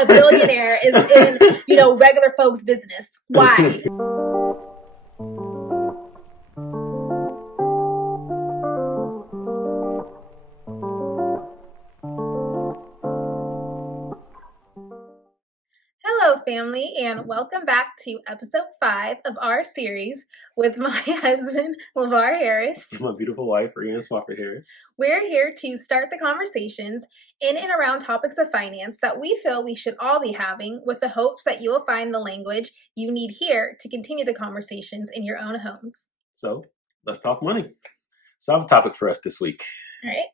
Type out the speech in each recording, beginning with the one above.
a billionaire is in, regular folks' business. Why? Hello, family, and welcome back to episode 5 of our series with my husband, LeVar Harris. My beautiful wife, Rihanna Swafford Harris. We're here to start the conversations in and around topics of finance that we feel we should all be having, with the hopes that you will find the language you need here to continue the conversations in your own homes. So let's talk money. So I have a topic for us this week. All right.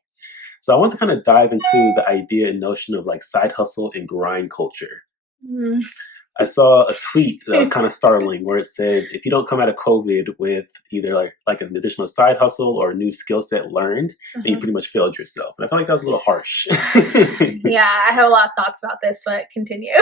So I want to kind of dive into the idea and notion of like side hustle and grind culture. I saw a tweet that was kind of startling where it said, if you don't come out of COVID with either like an additional side hustle or a new skill set learned, then you pretty much failed yourself. And I feel like that was a little harsh. Yeah, I have a lot of thoughts about this, but continue.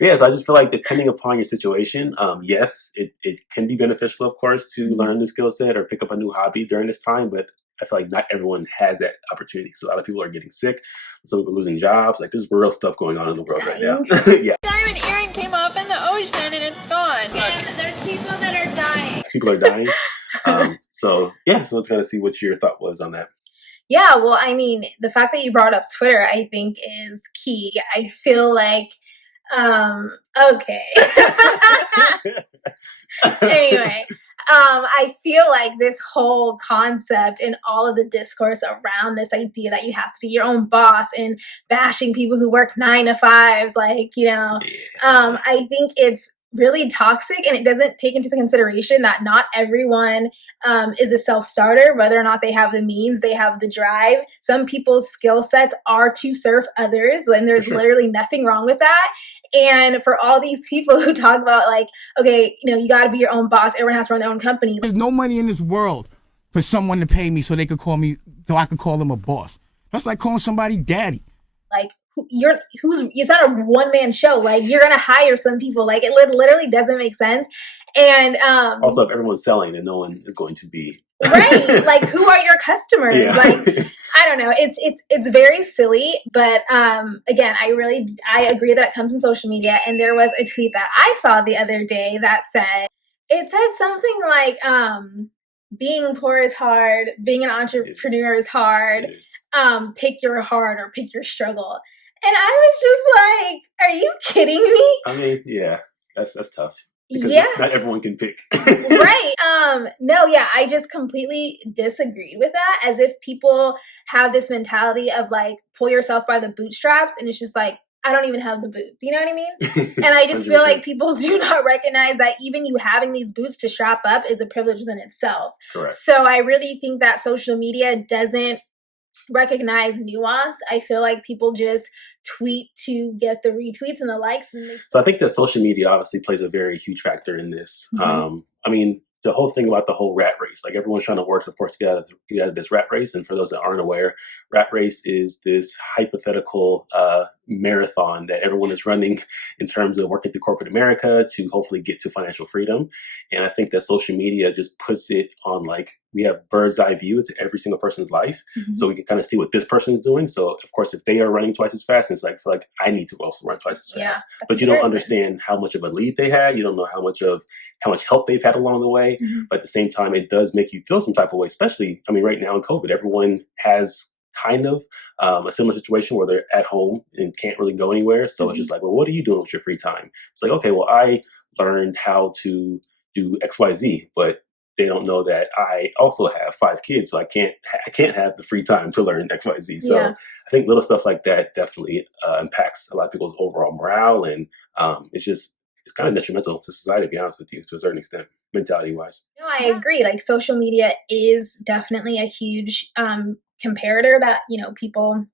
Yeah, so I just feel like depending upon your situation, yes, it can be beneficial, of course, to learn a new skill set or pick up a new hobby during this time, but I feel like not everyone has that opportunity. So a lot of people are getting sick. Some people are losing jobs. Like there's real stuff going on in the world right now. Yeah. Diamond earring came up in the ocean and it's gone. And there's people that are dying. People are dying. So let's kind of see what your thought was on that. Yeah, well, I mean, the fact that you brought up Twitter, I think, is key. I feel like, okay. Anyway. I feel like this whole concept and all of the discourse around this idea that you have to be your own boss and bashing people who work 9 to 5s, I think it's really toxic, and it doesn't take into consideration that not everyone is a self-starter, whether or not they have the means, they have the drive. Some people's skill sets are to serve others, and there's literally nothing wrong with that. And for all these people who talk about you got to be your own boss, everyone has to run their own company. There's no money in this world for someone to pay me so I could call them a boss. That's like calling somebody daddy. It's not a one-man show. Like, you're gonna hire some people. Like, it literally doesn't make sense. And also, if everyone's selling, then no one is going to be right. Like, who are your customers? Yeah. Like, I don't know. It's very silly. But again, I agree that it comes from social media. And there was a tweet that I saw the other day that said something like being poor is hard, being an entrepreneur is hard. Pick your heart or pick your struggle. And I was just like, are you kidding me? I mean, yeah, that's tough. Because not everyone can pick. Right. I just completely disagreed with that, as if people have this mentality of like, pull yourself by the bootstraps, and it's just like, I don't even have the boots. You know what I mean? And I just feel like people do not recognize that even you having these boots to strap up is a privilege within itself. Correct. So I really think that social media doesn't recognize nuance. I feel like people just tweet to get the retweets and the likes. So I think that social media obviously plays a very huge factor in this. I mean, the whole thing about the whole rat race, like everyone's trying to work, of course, to get out of this rat race. And for those that aren't aware, rat race is this hypothetical marathon that everyone is running in terms of working through corporate America to hopefully get to financial freedom. And I think that social media just puts it on, like, we have bird's eye view to every single person's life. So we can kind of see what this person is doing. So of course, if they are running twice as fast, it's like, I feel like I need to also run twice as fast. But you don't understand how much of a lead they had. You don't know how much help they've had along the way. But at the same time, it does make you feel some type of way, especially, I mean, right now in COVID, everyone has kind of a similar situation where they're at home and can't really go anywhere. So it's just like, well, what are you doing with your free time? It's like, okay, well, I learned how to do XYZ, but they don't know that I also have 5 kids, so I can't have the free time to learn XYZ. So I think little stuff like that definitely impacts a lot of people's overall morale, and it's kind of detrimental to society, to be honest with you, to a certain extent, mentality-wise. No, I agree. Like, social media is definitely a huge comparator that, people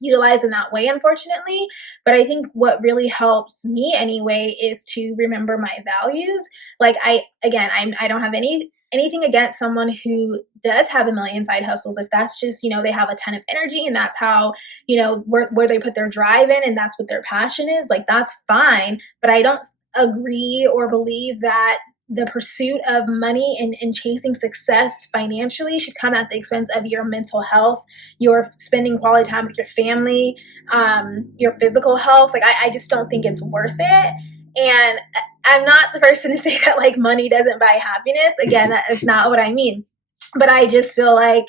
utilize in that way, unfortunately. But I think what really helps me anyway is to remember my values. Like, I don't have anything against someone who does have a million side hustles. If that's just, they have a ton of energy and that's how, where they put their drive in and that's what their passion is, like, that's fine. But I don't agree or believe that the pursuit of money and chasing success financially should come at the expense of your mental health, your spending quality time with your family, your physical health. Like, I just don't think it's worth it. And I'm not the person to say that like money doesn't buy happiness. Again, that's not what I mean. But I just feel like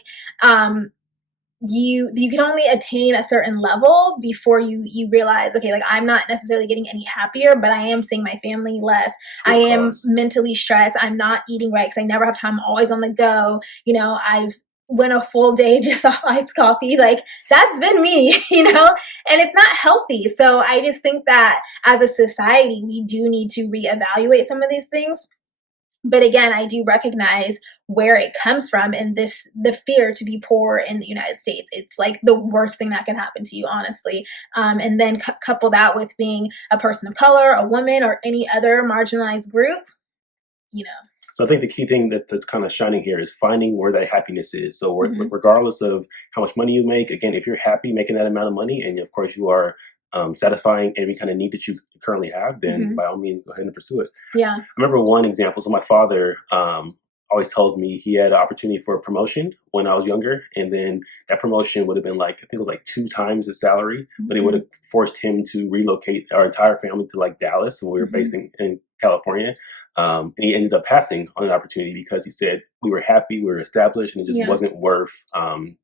you can only attain a certain level before you realize, okay, like I'm not necessarily getting any happier, but I am seeing my family less. I am mentally stressed. I'm not eating right because I never have time. I'm always on the go. I've went a full day just off iced coffee. Like, that's been me, and it's not healthy. So I just think that as a society, we do need to reevaluate some of these things. But again, I do recognize where it comes from, and the fear to be poor in the United States. It's like the worst thing that can happen to you, honestly. And then couple that with being a person of color, a woman, or any other marginalized group, So I think the key thing that's kind of shining here is finding where that happiness is. So regardless of how much money you make, again, if you're happy making that amount of money, and of course you are satisfying every kind of need that you currently have, then by all means, go ahead and pursue it. Yeah. I remember one example. So my father always told me he had an opportunity for a promotion when I was younger. And then that promotion would have been like, I think it was like 2 times his salary, but it would have forced him to relocate our entire family to like Dallas. And we were based in California. And he ended up passing on an opportunity because he said we were happy, we were established, and it just wasn't worth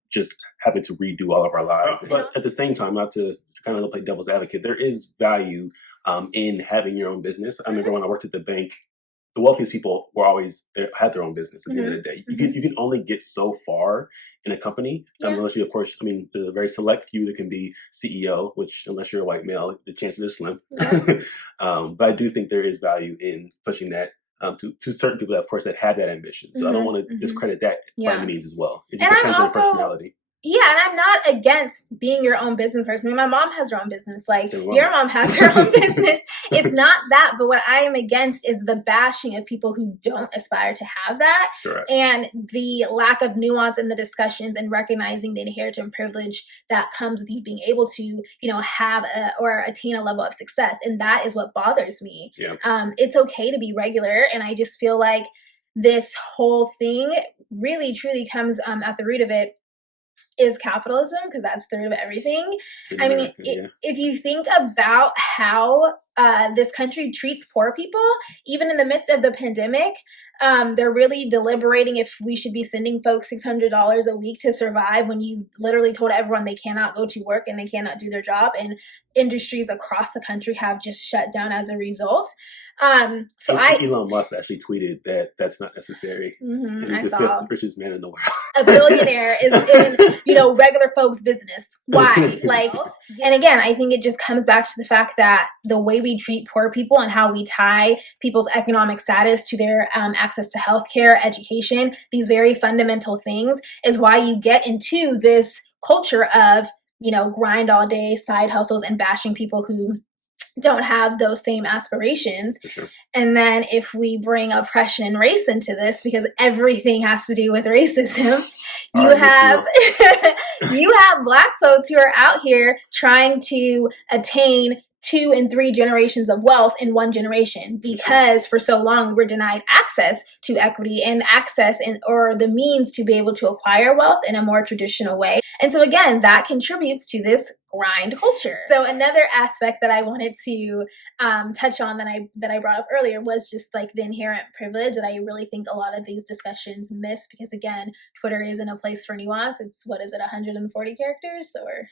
just having to redo all of our lives. But at the same time, not to kind of play devil's advocate, there is value in having your own business. I remember when I worked at the bank, the wealthiest people had their own business at the end of the day. You can only get so far in a company, unless you, of course, there's a very select few that can be CEO, which unless you're a white male, the chances are slim. But I do think there is value in pushing that to certain people, that, of course, that have that ambition. So I don't want to discredit that by any means as well. It just depends on personality. Yeah, and I'm not against being your own business person. My mom has her own business. Like, your mom has her own business. It's not that. But what I am against is the bashing of people who don't aspire to have that. Sure. And the lack of nuance in the discussions and recognizing the inherent privilege that comes with you being able to, have or attain a level of success. And that is what bothers me. Yeah. It's okay to be regular. And I just feel like this whole thing really, truly comes at the root of it is capitalism, because that's the root of everything. If you think about how this country treats poor people, even in the midst of the pandemic, they're really deliberating if we should be sending folks $600 a week to survive, when you literally told everyone they cannot go to work and they cannot do their job, and industries across the country have just shut down as a result. Elon Musk actually tweeted that that's not necessary. He's the 5th richest man in the world. A billionaire is in, regular folks' business. Why? And again, I think it just comes back to the fact that the way we treat poor people and how we tie people's economic status to their access to healthcare, education, these very fundamental things, is why you get into this culture of, grind all day, side hustles, and bashing people who don't have those same aspirations. Sure. And then if we bring oppression and race into this, because everything has to do with racism, you have Black folks who are out here trying to attain 2 and 3 generations of wealth in one generation, because for so long we're denied access to equity and access or the means to be able to acquire wealth in a more traditional way. And so again, that contributes to this grind culture. So another aspect that I wanted to touch on that I brought up earlier was just like the inherent privilege that I really think a lot of these discussions miss, because again, Twitter isn't a place for nuance. It's 140 characters, or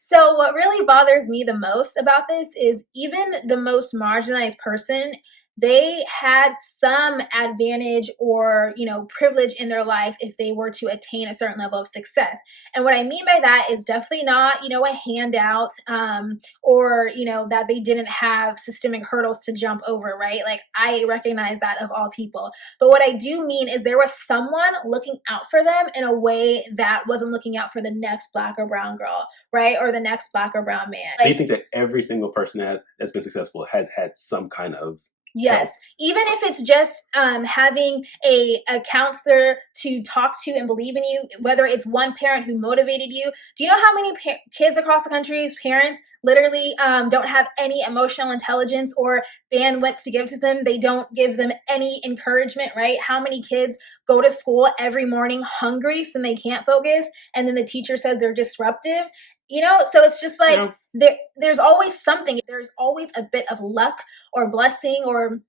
So what really bothers me the most about this is even the most marginalized person, they had some advantage or, privilege in their life if they were to attain a certain level of success. And what I mean by that is definitely not, a handout, or, that they didn't have systemic hurdles to jump over, right? Like, I recognize that of all people. But what I do mean is there was someone looking out for them in a way that wasn't looking out for the next Black or brown girl, right? Or the next Black or brown man. So you think that every single person that's been successful has had some kind of Yes, even if it's just having a counselor to talk to and believe in you, whether it's one parent who motivated you. Do you know how many kids across the country's parents literally don't have any emotional intelligence or bandwidth to give to them? They don't give them any encouragement, right? How many kids go to school every morning hungry so they can't focus, and then the teacher says they're disruptive? You know, so it's just like there's always something. There's always a bit of luck or blessing or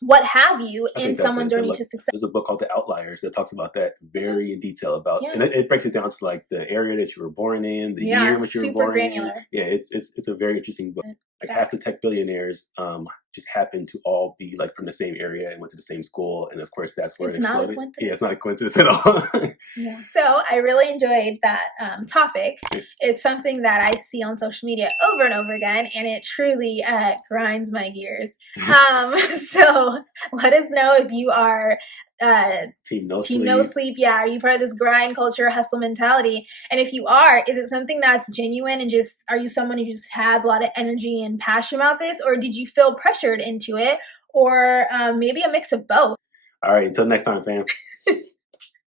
what have you in someone's journey to success. There's a book called The Outliers that talks about that very in detail about, and it breaks it down to like the area that you were born in, the year in which you were born granular. in. Yeah, it's a very interesting book. Like half the tech billionaires just happen to all be like from the same area and went to the same school, and of course that's where it exploded. Yeah, it's not a coincidence at all. So I really enjoyed that topic. It's something that I see on social media over and over again, and it truly grinds my gears. So let us know if you are Team No Sleep. Yeah, you've heard this grind culture, hustle mentality. And if you are, is it something that's genuine and just, are you someone who just has a lot of energy and passion about this? Or did you feel pressured into it? Or maybe a mix of both? All right, until next time, fam.